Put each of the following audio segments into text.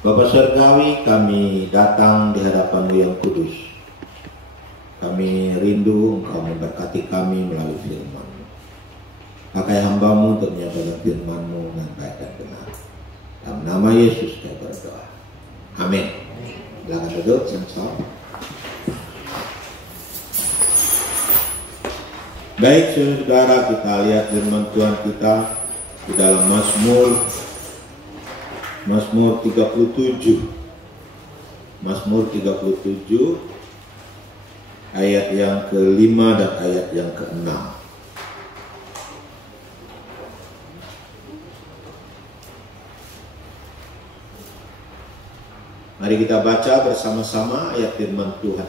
Bapa Surgawi, kami datang di hadapan-Mu yang kudus. Kami rindu Engkau memberkati kami melalui firman-Mu. Pakai hamba-Mu untuk menyampaikan firman-Mu dengan baik dan benar. Dalam nama Yesus kami berdoa. Amin. Silakan duduk, sama-sama. Baik saudara, kita lihat firman Tuhan kita di dalam Mazmur 37. Mazmur 37 ayat yang ke-5 dan ayat yang ke-6. Mari kita baca bersama-sama ayat firman Tuhan.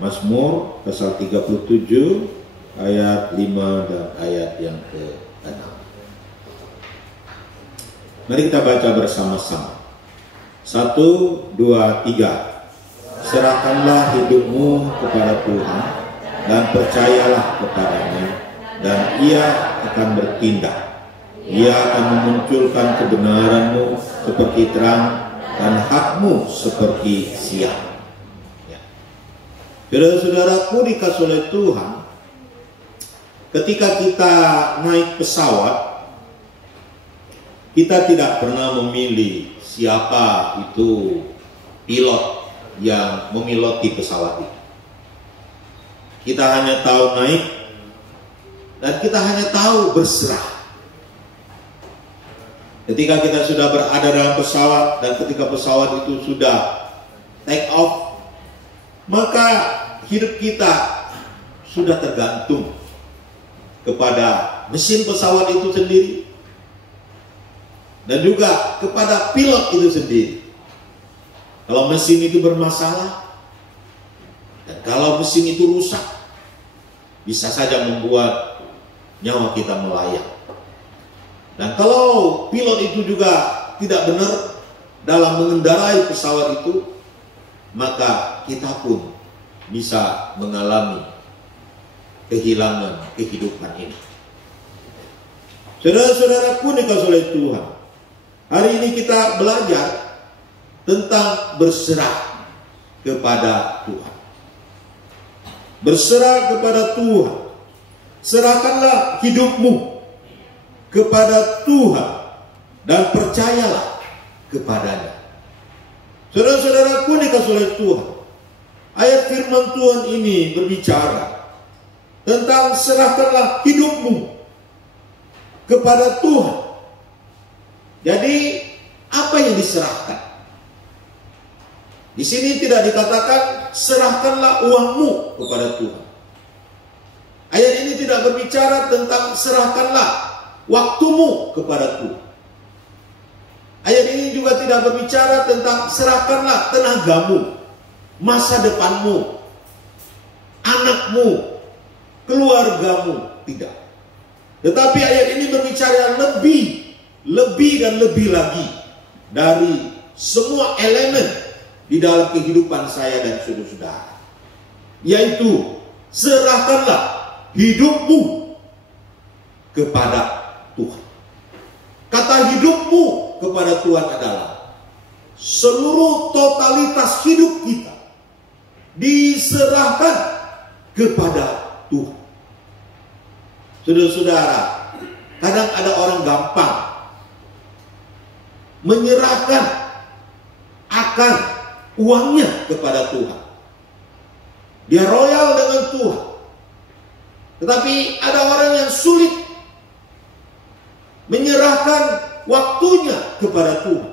Mazmur pasal 37 ayat 5 dan ayat yang ke-6. Mari kita baca bersama-sama. 1, 2, 3. Serahkanlah hidupmu kepada Tuhan dan percayalah kepadanya, dan Ia akan bertindak. Ia akan memunculkan kebenaranmu seperti terang dan hakmu seperti siang. Saudara-saudaraku dikasih oleh Tuhan, ketika kita naik pesawat, kita tidak pernah memilih siapa itu pilot yang memiloti pesawat itu. Kita hanya tahu naik dan kita hanya tahu berserah. Ketika kita sudah berada dalam pesawat dan ketika pesawat itu sudah take off, maka hidup kita sudah tergantung kepada mesin pesawat itu sendiri dan juga kepada pilot itu sendiri. Kalau mesin itu bermasalah dan kalau mesin itu rusak, bisa saja membuat nyawa kita melayang. Dan kalau pilot itu juga tidak benar dalam mengendarai pesawat itu, maka kita pun bisa mengalami kehilangan kehidupan ini. Saudara-saudaraku dikasih oleh Tuhan, hari ini kita belajar tentang berserah kepada Tuhan. Berserah kepada Tuhan. Serahkanlah hidupmu kepada Tuhan dan percayalah kepadanya. Saudara-saudaraku dikasih oleh Tuhan, ayat firman Tuhan ini berbicara tentang serahkanlah hidupmu kepada Tuhan. Jadi apa yang diserahkan? Di sini tidak dikatakan serahkanlah uangmu kepada Tuhan. Ayat ini tidak berbicara tentang serahkanlah waktumu kepada Tuhan. Ayat ini juga tidak berbicara tentang serahkanlah tenagamu, masa depanmu, anakmu, keluargamu. Tidak. Tetapi ayat ini berbicara lebih dan lebih lagi dari semua elemen di dalam kehidupan saya dan saudara-saudara. Yaitu serahkanlah hidupmu kepada Tuhan. Kata hidupmu kepada Tuhan adalah seluruh totalitas hidup kita diserahkan kepada Tuhan. Saudara-saudara, kadang ada orang gampang menyerahkan akan uangnya kepada Tuhan. Dia royal dengan Tuhan. Tetapi ada orang yang sulit menyerahkan waktunya kepada Tuhan.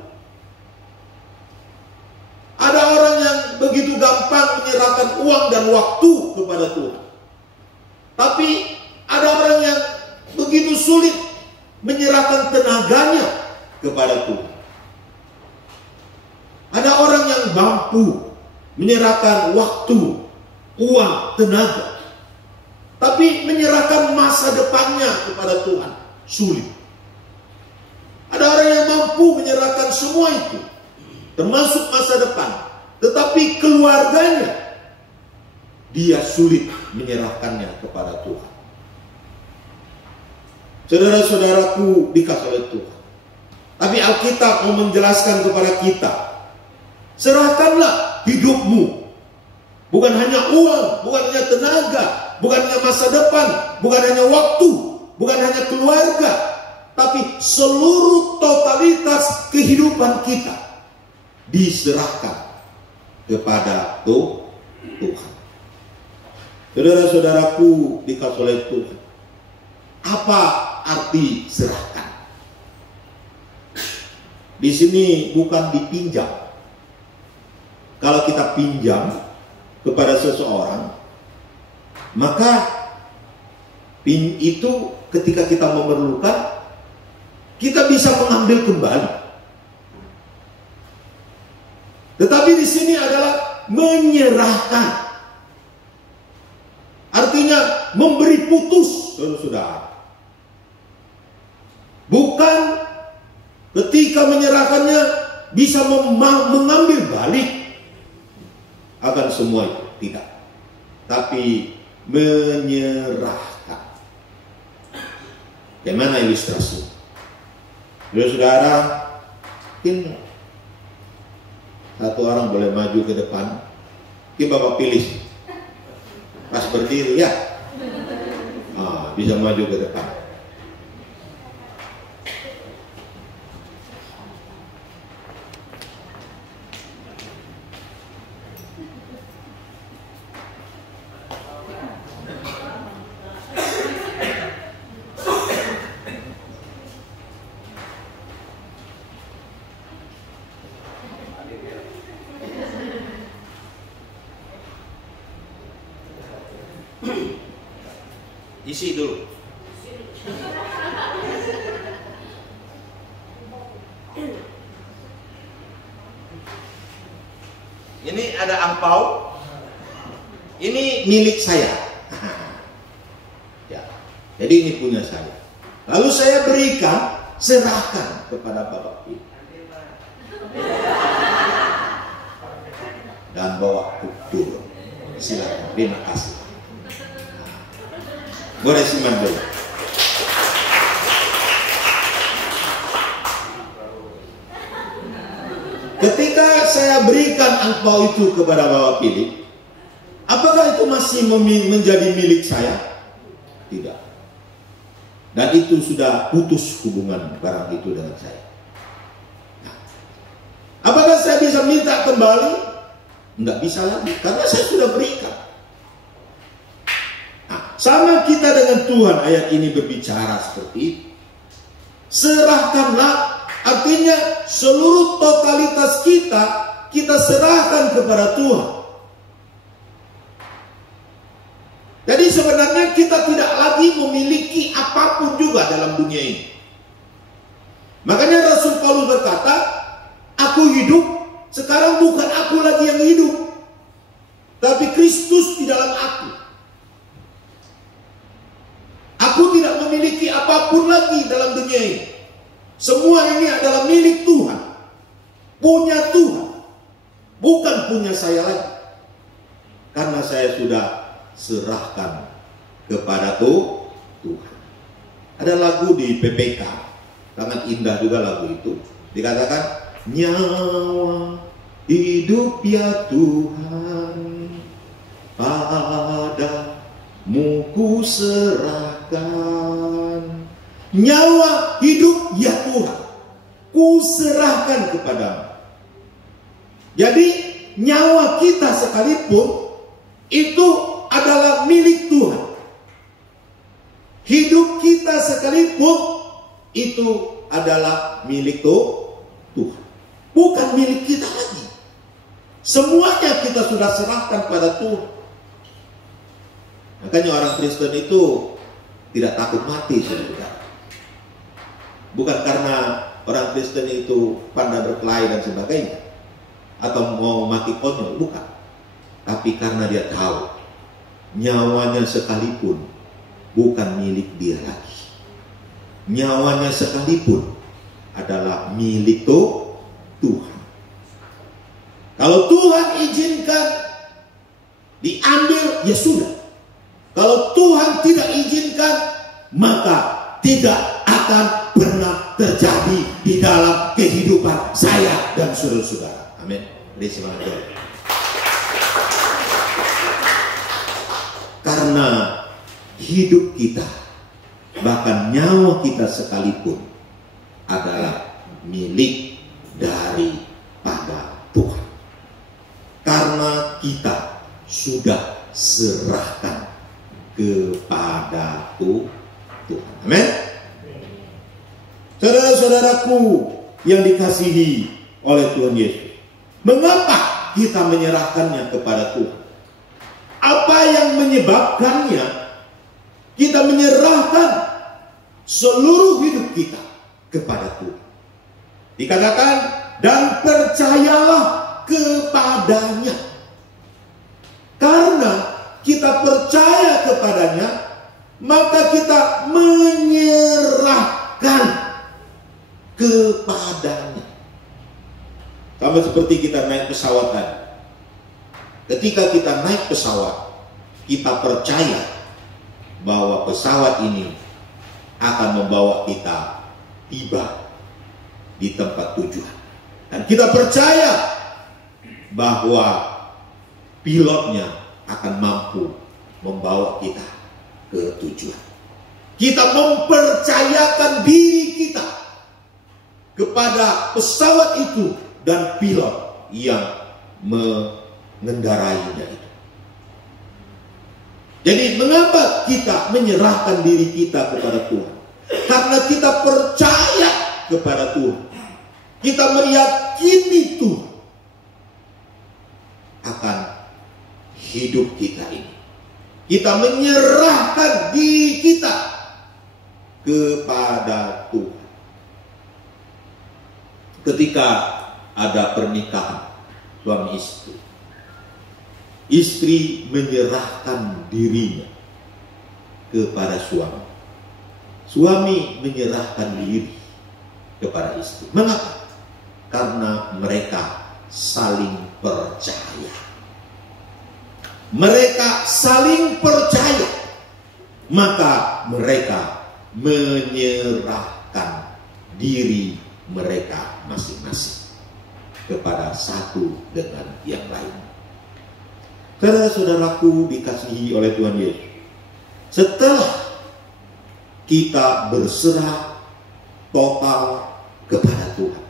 Ada orang yang begitu gampang menyerahkan uang dan waktu kepada Tuhan. Tapi ada orang yang begitu sulit menyerahkan tenaganya kepada Tuhan. Ada orang yang mampu menyerahkan waktu, uang, tenaga. Tapi menyerahkan masa depannya kepada Tuhan sulit. Ada orang yang mampu menyerahkan semua itu, termasuk masa depan. Tetapi keluarganya, dia sulit menyerahkannya kepada Tuhan. Saudara-saudaraku dikasih oleh Tuhan. Tapi Alkitab mau menjelaskan kepada kita, serahkanlah hidupmu. Bukan hanya uang, bukan hanya tenaga, bukan hanya masa depan, bukan hanya waktu, bukan hanya keluarga, tapi seluruh totalitas kehidupan kita diserahkan kepada Tuhan. Saudara-saudaraku dikasih oleh Tuhan, apa arti serahkan? Di sini bukan dipinjam. Kalau kita pinjam kepada seseorang, maka itu ketika kita memerlukan, kita bisa mengambil kembali. Tetapi di sini adalah menyerahkan. Artinya memberi putus, saudara. Bukan ketika menyerahkannya bisa mengambil balik akan semua itu, tidak. Tapi menyerahkan. Bagaimana ilustrasi? Saudara, mungkin satu orang boleh maju ke depan. Mungkin Bapak pilih. Pas berdiri ya. Bisa maju ke depan. Isi dulu. Ini ada angpau. Ini milik saya. Ya. Jadi ini punya saya. Lalu saya berikan, serahkan kepada Bapak Ibu. Dan bawa turun. Silakan. Terima kasih. Boleh simak dulu. Ketika saya berikan angpau itu kepada Bapak Philip, apakah itu masih menjadi milik saya? Tidak. Dan itu sudah putus hubungan barang itu dengan saya. Nah, apakah saya bisa minta kembali? Enggak bisa lagi, karena saya sudah berikan. Sama kita dengan Tuhan, ayat ini berbicara seperti itu. Serahkanlah, artinya seluruh totalitas kita serahkan kepada Tuhan. Jadi sebenarnya kita tidak lagi memiliki apapun juga dalam dunia ini. Makanya Rasul Paulus berkata, aku hidup, sekarang bukan aku lagi yang hidup, tapi Kristus di dalam aku. Aku tidak memiliki apapun lagi dalam dunia ini. Semua ini adalah milik Tuhan. Punya Tuhan. Bukan punya saya lagi. Karena saya sudah serahkan kepada Tuhan. Ada lagu di PPK. Sangat indah juga lagu itu. Dikatakan, nyawa hidup ya Tuhan, padamu ku serahkan. Nyawa hidup ya Tuhan, ku serahkan kepadamu. Jadi nyawa kita sekalipun itu adalah milik Tuhan. Hidup kita sekalipun itu adalah milik Tuhan. Bukan milik kita lagi. Semuanya kita sudah serahkan pada Tuhan. Makanya orang Kristen itu tidak takut mati, saudara. Bukan karena orang Kristen itu pandai berkelahi dan sebagainya, atau mau mati konyol, bukan. Tapi karena dia tahu nyawanya sekalipun bukan milik dia lagi. Nyawanya sekalipun adalah milik Tuhan. Kalau Tuhan izinkan diambil, ya sudah. Kalau Tuhan tidak izinkan, maka tidak akan pernah terjadi di dalam kehidupan saya dan saudara-saudara. Amin. Beri semangat. Karena hidup kita, bahkan nyawa kita sekalipun, adalah milik daripada Tuhan. Karena kita sudah serahkan kepada Tuhan. Amin. Saudara-saudaraku yang dikasihi oleh Tuhan Yesus, mengapa kita menyerahkannya kepada Tuhan? Apa yang menyebabkannya kita menyerahkan seluruh hidup kita kepada Tuhan? Dikatakan, dan percayalah kepadanya. Karena kita percaya kepadanya, maka kita menyerahkan kepadanya. Sama seperti kita naik pesawat tadi. Ketika kita naik pesawat, kita percaya bahwa pesawat ini akan membawa kita tiba di tempat tujuan. Dan kita percaya bahwa pilotnya akan mampu membawa kita ke tujuan. Kita mempercayakan diri kita kepada pesawat itu dan pilot yang mengendarainya itu. Jadi mengapa kita menyerahkan diri kita kepada Tuhan? Karena kita percaya kepada Tuhan. Kita meyakini Tuhan akan hidup kita ini. Kita menyerahkan diri kita kepada Tuhan. Ketika ada pernikahan suami istri, istri menyerahkan dirinya kepada suami. Suami menyerahkan diri kepada istri. Mengapa? Karena mereka saling percaya. Mereka saling percaya. Maka mereka menyerahkan diri mereka masing-masing kepada satu dengan yang lain. Saudara-saudaraku dikasihi oleh Tuhan Yesus, setelah kita berserah total kepada Tuhan,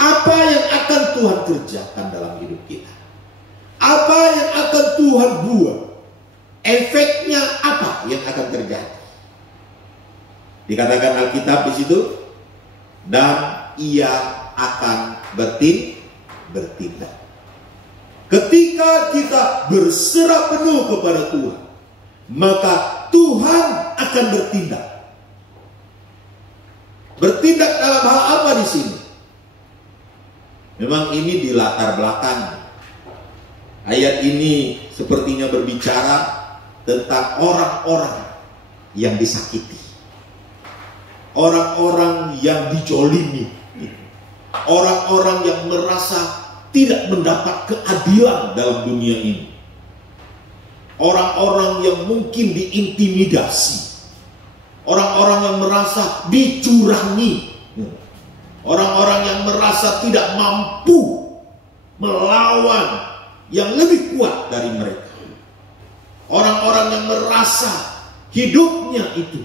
apa yang akan Tuhan kerjakan dalam hidup kita? Apa yang akan Tuhan buat? Efeknya apa yang akan terjadi? Dikatakan Alkitab di situ, dan ia akan bertindak. Ketika kita berserah penuh kepada Tuhan, maka Tuhan akan bertindak. Bertindak dalam hal apa di sini? Memang ini di latar belakang. Ayat ini sepertinya berbicara tentang orang-orang yang disakiti, orang-orang yang dijolimi, orang-orang yang merasa tidak mendapat keadilan dalam dunia ini, orang-orang yang mungkin diintimidasi, orang-orang yang merasa dicurangi, orang-orang yang merasa tidak mampu melawan yang lebih kuat dari mereka, orang-orang yang merasa hidupnya itu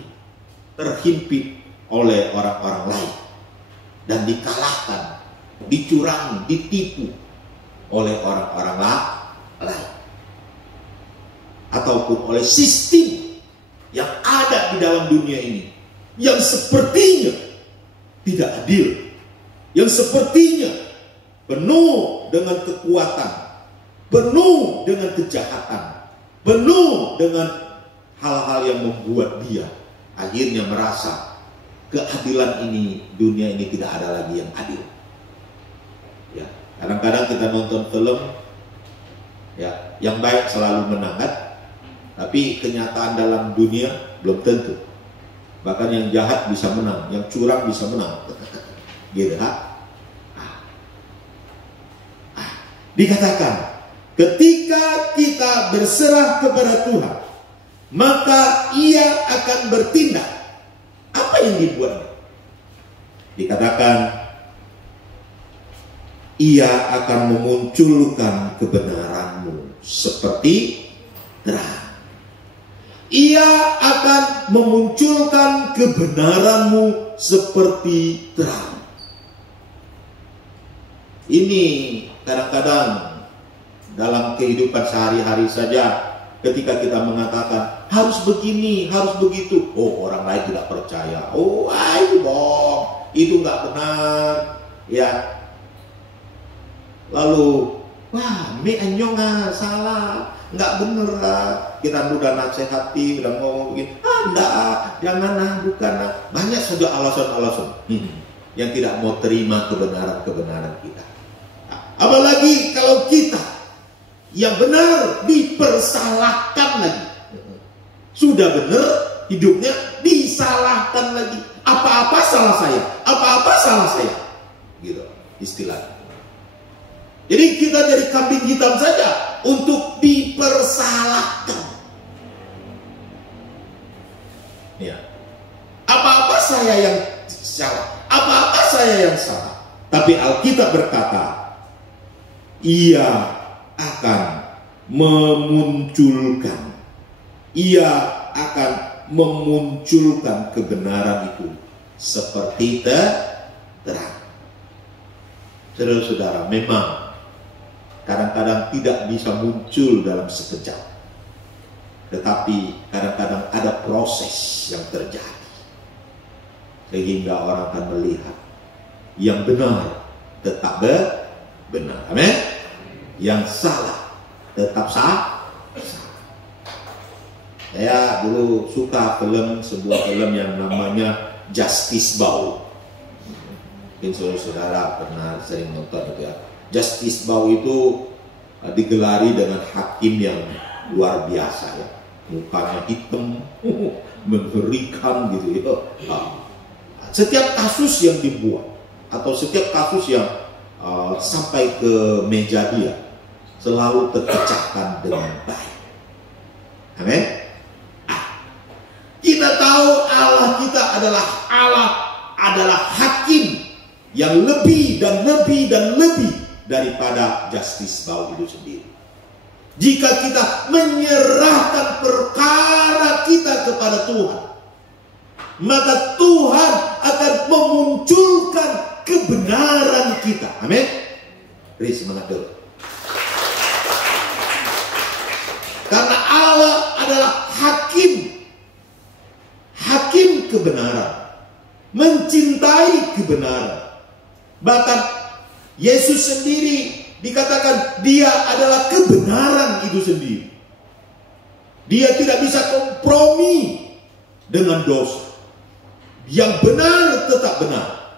terhimpit oleh orang-orang lain dan dikalahkan, dicurangi, ditipu oleh orang-orang lain, ataupun oleh sistem yang ada di dalam dunia ini yang sepertinya tidak adil, yang sepertinya penuh dengan kekuatan, penuh dengan kejahatan, penuh dengan hal-hal yang membuat dia akhirnya merasa keadilan ini, dunia ini tidak ada lagi yang adil. Ya, kadang-kadang kita nonton film, ya, yang baik selalu menang kan? Tapi kenyataan dalam dunia belum tentu. Bahkan yang jahat bisa menang, yang curang bisa menang. Gitu kan? Dikatakan, ketika kita berserah kepada Tuhan, maka ia akan bertindak. Apa yang dibuatnya? Dikatakan Ia akan memunculkan kebenaranmu seperti terang. Ia akan memunculkan kebenaranmu seperti terang. Ini kadang-kadang dalam kehidupan sehari-hari saja, ketika kita mengatakan harus begini, harus begitu, oh orang lain tidak percaya, oh itu bohong, itu nggak benar, ya. Lalu, wah, anyong salah, nggak bener lah. Kita udah nasihati, udah ngomong begini, enggak, jangan bukan. Banyak saja alasan-alasan yang tidak mau terima kebenaran-kebenaran kita. Apalagi kalau kita yang benar dipersalahkan lagi. Sudah benar hidupnya disalahkan lagi. Apa-apa salah saya, apa-apa salah saya, gitu istilahnya. Jadi kita jadi kambing hitam saja untuk dipersalahkan. Ya. Apa-apa saya yang salah, apa-apa saya yang salah. Tapi Alkitab berkata, Ia akan memunculkan, Ia akan memunculkan kebenaran itu seperti terang. Saudara-saudara, memang kadang-kadang tidak bisa muncul dalam sekejap, tetapi kadang-kadang ada proses yang terjadi sehingga orang akan melihat yang benar tetap benar, amin. Yang salah tetap salah. Saya dulu suka sebuah film yang namanya Justice Bowl. Mungkin saudara pernah sering nonton itu ya. Justice Bowl itu digelari dengan hakim yang luar biasa ya, mukanya hitam, mengerikan gitu ya. Setiap kasus yang dibuat atau setiap kasus yang sampai ke meja dia selalu terpecahkan dengan baik. Amin. Kita tahu Allah kita adalah hakim yang lebih dan lebih dan lebih daripada Justice Bowl itu sendiri. Jika kita menyerahkan perkara kita kepada Tuhan, maka Tuhan akan memunculkan kebenaran kita. Amin. Beri semangat dulu. Karena Allah adalah hakim kebenaran, mencintai kebenaran. Bahkan Yesus sendiri dikatakan dia adalah kebenaran itu sendiri. Dia tidak bisa kompromi dengan dosa. Yang benar tetap benar.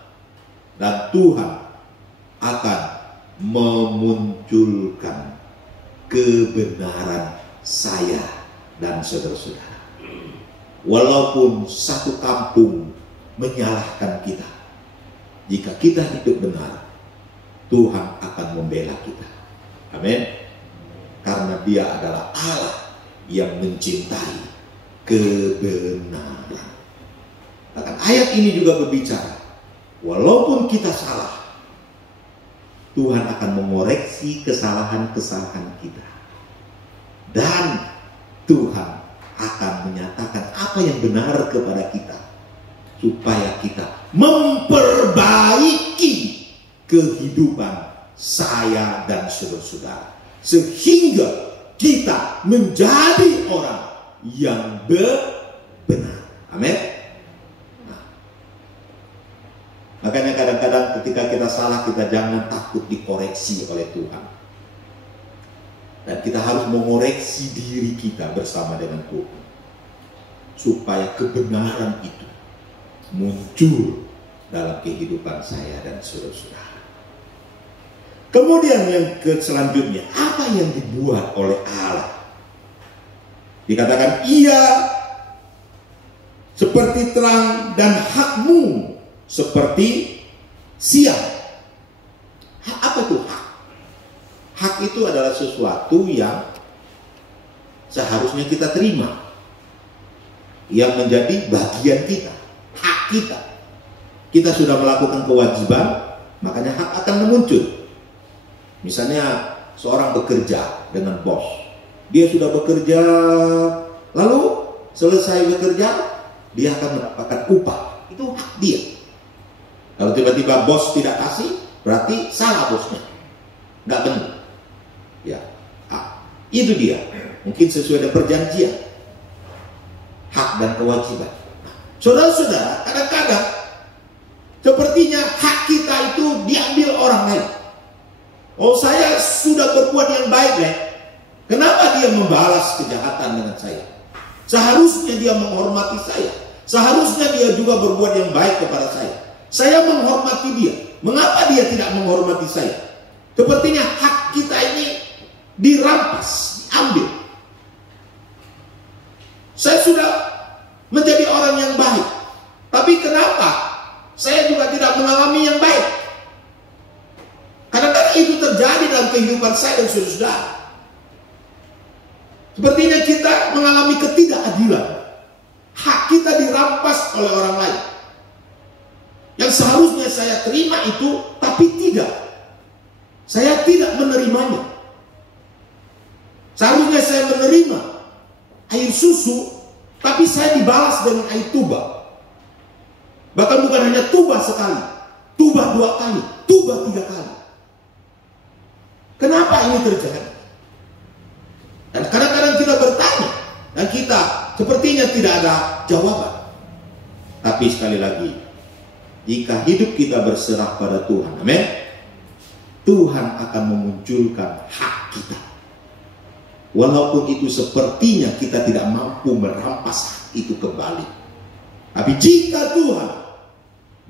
Dan Tuhan akan memunculkan kebenaran saya dan saudara-saudara. Walaupun satu kampung menyalahkan kita, jika kita hidup benar, Tuhan akan membela kita. Amin. Karena Dia adalah Allah yang mencintai kebenaran. Bahkan ayat ini juga berbicara, walaupun kita salah, Tuhan akan mengoreksi kesalahan-kesalahan kita. Dan Tuhan akan menyatakan apa yang benar kepada kita, supaya kita memperbaiki kehidupan saya dan saudara-saudara, sehingga kita menjadi orang yang benar. Amin. Makanya kadang-kadang ketika kita salah, kita jangan takut dikoreksi oleh Tuhan. Dan kita harus mengoreksi diri kita bersama dengan Tuhan, supaya kebenaran itu muncul dalam kehidupan saya dan saudara-saudara. Kemudian yang selanjutnya, apa yang dibuat oleh Allah? Dikatakan Ia seperti terang dan hakmu seperti siang. Apa itu hak? Hak itu adalah sesuatu yang seharusnya kita terima, yang menjadi bagian kita, hak kita. kita sudah melakukan kewajiban, makanya hak akan muncul. Misalnya seorang bekerja dengan bos, dia sudah bekerja, lalu selesai bekerja, dia akan mendapatkan upah. Itu hak dia. Kalau tiba-tiba bos tidak kasih, berarti salah bosnya, nggak benar. Ya, itu dia. Mungkin sesuai dengan perjanjian, hak dan kewajiban. Saudara-saudara, kadang-kadang sepertinya hak kita itu diambil orang lain. Oh, saya sudah berbuat yang baik, kenapa dia membalas kejahatan dengan saya? Seharusnya dia menghormati saya. Seharusnya dia juga berbuat yang baik kepada saya. Saya menghormati dia. Mengapa dia tidak menghormati saya? Sepertinya hak kita ini dirampas, diambil. Saya sudah menjadi orang yang baik, tapi kenapa saya juga tidak mengalami yang baik? Kadang-kadang itu terjadi dalam kehidupan saya dan saudara. Sepertinya kita mengalami ketidakadilan. Hak kita dirampas oleh orang lain. Yang seharusnya saya terima itu, tapi tidak. Saya tidak menerimanya. Seharusnya saya menerima air susu, tapi saya dibalas dengan air tuba. Bahkan bukan hanya tuba sekali, tuba 2 kali, tuba 3 kali. Kenapa ini terjadi? Dan kadang-kadang kita bertanya, dan kita sepertinya tidak ada jawaban. Tapi sekali lagi, jika hidup kita berserah pada Tuhan, amin, Tuhan akan memunculkan hak kita. Walaupun itu sepertinya kita tidak mampu merampas hak itu kembali. Tapi jika Tuhan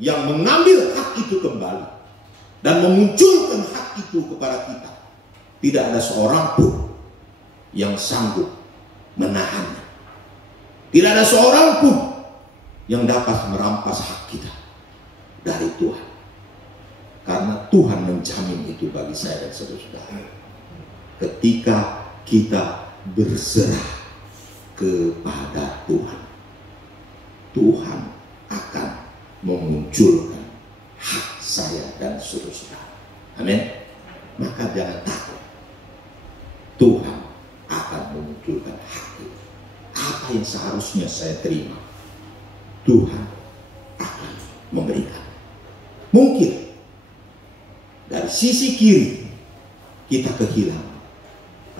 yang mengambil hak itu kembali dan memunculkan hak itu kepada kita, tidak ada seorang pun yang sanggup menahannya. Tidak ada seorang pun yang dapat merampas hak kita dari Tuhan. Karena Tuhan menjamin itu bagi saya dan saudara-saudara. Ketika kita berserah kepada Tuhan, Tuhan akan memunculkan hak saya dan saudara-saudara. Amin. Maka jangan takut. Tuhan akan memunculkan hak itu. Apa yang seharusnya saya terima, Tuhan akan memberikan. Mungkin dari sisi kiri kita kehilangan,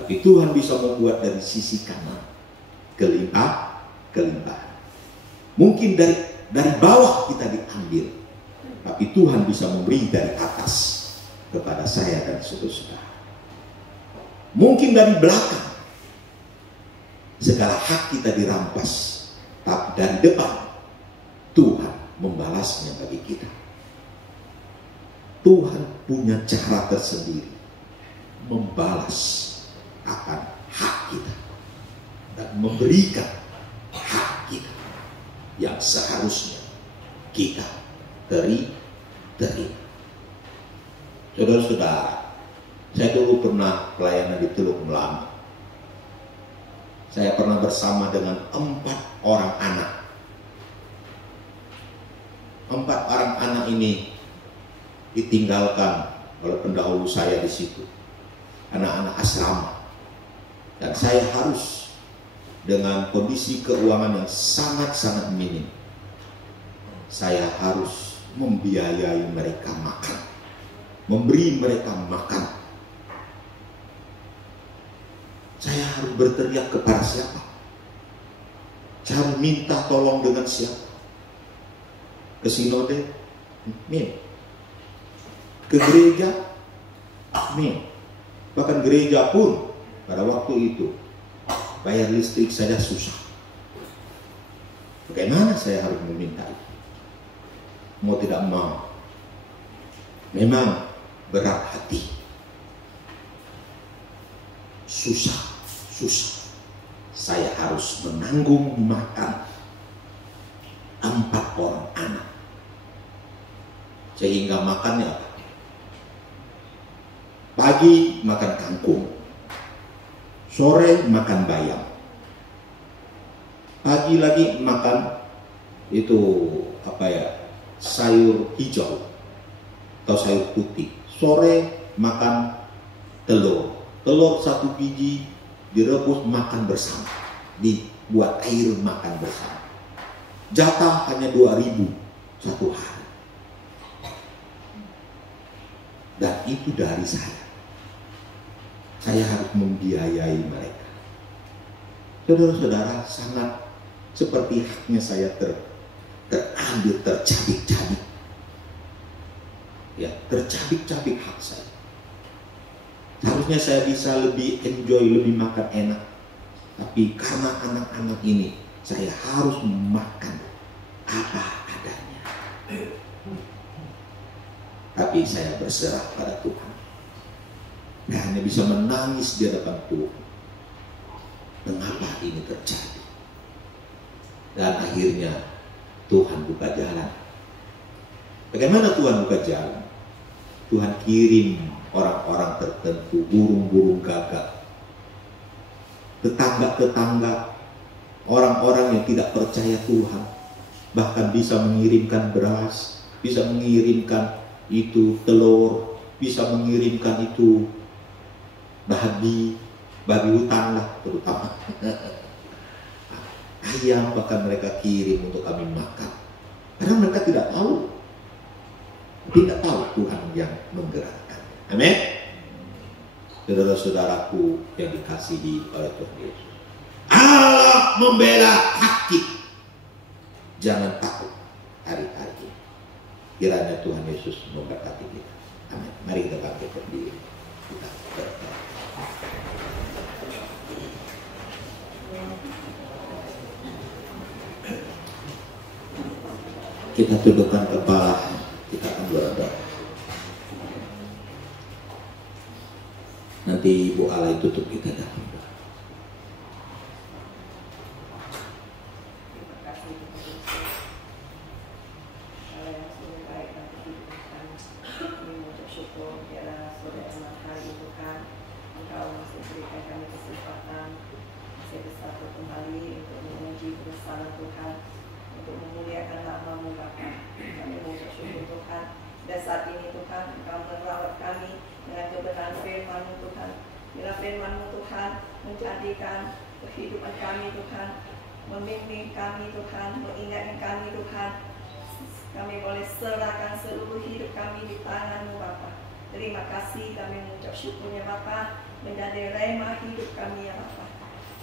tapi Tuhan bisa membuat dari sisi kanan kelimpahan. Mungkin dari bawah kita diambil, tapi Tuhan bisa memberi dari atas kepada saya dan saudara-saudara. Mungkin dari belakang segala hak kita dirampas, tapi dari depan Tuhan membalasnya bagi kita. Tuhan punya cara tersendiri membalas akan hak kita dan memberikan hak kita yang seharusnya kita terima. Saudara-saudara, saya dulu pernah pelayanan di Teluk Melamba. Saya pernah bersama dengan 4 orang anak. 4 orang anak ini ditinggalkan oleh pendahulu saya di situ, anak-anak asrama, dan saya harus dengan kondisi keuangan yang sangat-sangat minim, saya harus membiayai mereka makan, memberi mereka makan. Saya harus berteriak kepada siapa? Saya harus minta tolong dengan siapa? Ke sinode? Amin. Ke gereja? Amin. Bahkan gereja pun pada waktu itu bayar listrik saja susah. Bagaimana saya harus meminta itu? Mau tidak mau, memang berat hati. Susah. Saya harus menanggung makan 4 orang anak. Sehingga makannya apa? Pagi makan kangkung, sore makan bayam, pagi lagi makan itu sayur hijau atau sayur putih. Sore makan telur. Telur 1 biji direbus makan bersama. Dibuat air makan bersama. Jatah hanya 2.000 satu hari. Dan itu dari saya. Saya harus membiayai mereka. Saudara-saudara, sangat seperti haknya saya terambil, tercabik-cabik. Ya, tercabik-cabik hak saya. Seharusnya saya bisa lebih enjoy, lebih makan enak. Tapi karena anak-anak ini, saya harus makan apa adanya. Tapi saya berserah pada Tuhan. Dan hanya bisa menangis di hadapan Tuhan. Mengapa ini terjadi? Dan akhirnya Tuhan buka jalan. Bagaimana Tuhan buka jalan? Tuhan kirim orang-orang tertentu, burung-burung gagak, tetangga-tetangga, orang-orang yang tidak percaya Tuhan, bahkan bisa mengirimkan beras, bisa mengirimkan itu telur, bisa mengirimkan itu babi hutan lah terutama. Ayam bahkan mereka kirim untuk kami makan. Karena mereka tidak tahu Tuhan yang menggerakkan. Amin. Saudara-saudaraku yang dikasihi oleh Tuhan Yesus, Allah membela haki. Jangan takut hari-hari ini. Kiranya Tuhan Yesus memberkati kita. Amin. Mari kita bangkit berdiri. Kita berdoa. Kita tundukkan kepala, kita akan berdoa. Nanti Ibu Alay tutup kita dalam doa. Dan saat ini Tuhan, Engkau merawat kami dengan kebenaran firman-Mu Tuhan. Bila firman-Mu Tuhan menjadikan kehidupan kami Tuhan, memimpin kami Tuhan, mengingatkan kami Tuhan, kami boleh serahkan seluruh hidup kami di tangan-Mu Bapa. Terima kasih, kami mengucap syukurnya Bapa, menjadi remah hidup kami ya Bapa.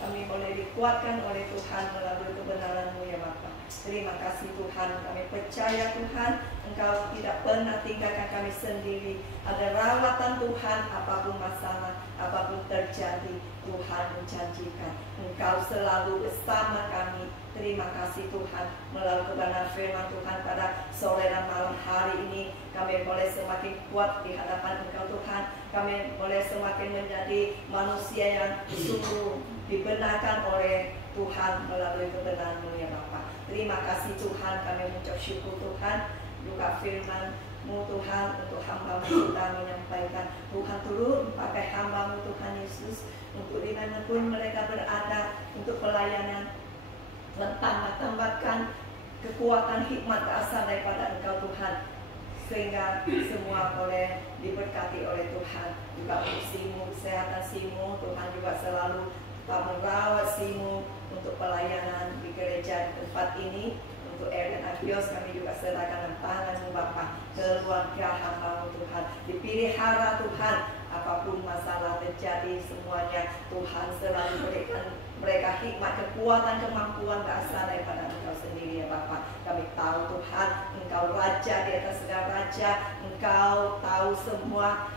Kami boleh dikuatkan oleh Tuhan melalui kebenaran-Mu ya Bapa. Terima kasih Tuhan, kami percaya Tuhan, Engkau tidak pernah tinggalkan kami sendiri. Ada rawatan Tuhan, apapun masalah, apapun terjadi, Tuhan menjanjikan Engkau selalu bersama kami. Terima kasih Tuhan, melalui kebenaran firman Tuhan pada sore dan malam hari ini, kami boleh semakin kuat di hadapan Engkau Tuhan. Kami boleh semakin menjadi manusia yang sungguh dibenarkan oleh Tuhan melalui kebenaran-Mu ya Bapa. Terima kasih Tuhan, kami mengucap syukur Tuhan. Buka firman-Mu Tuhan untuk hamba-Mu kita menyampaikan. Tuhan turun pakai hamba-Mu Tuhan Yesus untuk dimanapun mereka berada, untuk pelayanan. Tambahkan kekuatan hikmat berasal daripada Engkau Tuhan, sehingga semua boleh diberkati oleh Tuhan. Juga untuk Simu, kesehatan Simu, Tuhan juga selalu merawat Simu untuk pelayanan di gereja tempat ini. Untuk Aaron Abios kami juga serahkan tangan-Mu Bapa, keluarga hamba-Mu Tuhan, dipelihara Tuhan, apapun masalah terjadi semuanya Tuhan selalu berikan mereka hikmat, kekuatan, kemampuan berasal daripada Engkau sendiri ya Bapa. Kami tahu Tuhan, Engkau Raja di atas segala raja, Engkau tahu semua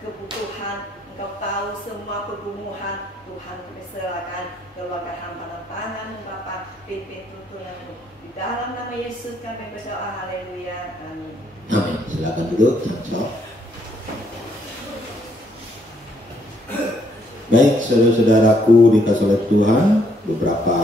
kebutuhan, Engkau tahu semua pergumulan. Tuhan kami serahkan keluarga hamba dan tangan-Mu Bapa, pimpin tuntunan-Mu. Di dalam nama Yesus kami berdoa, haleluya, amin. Amin. Silakan duduk, saudara. Baik, saudara-saudaraku dikasih oleh Tuhan, beberapa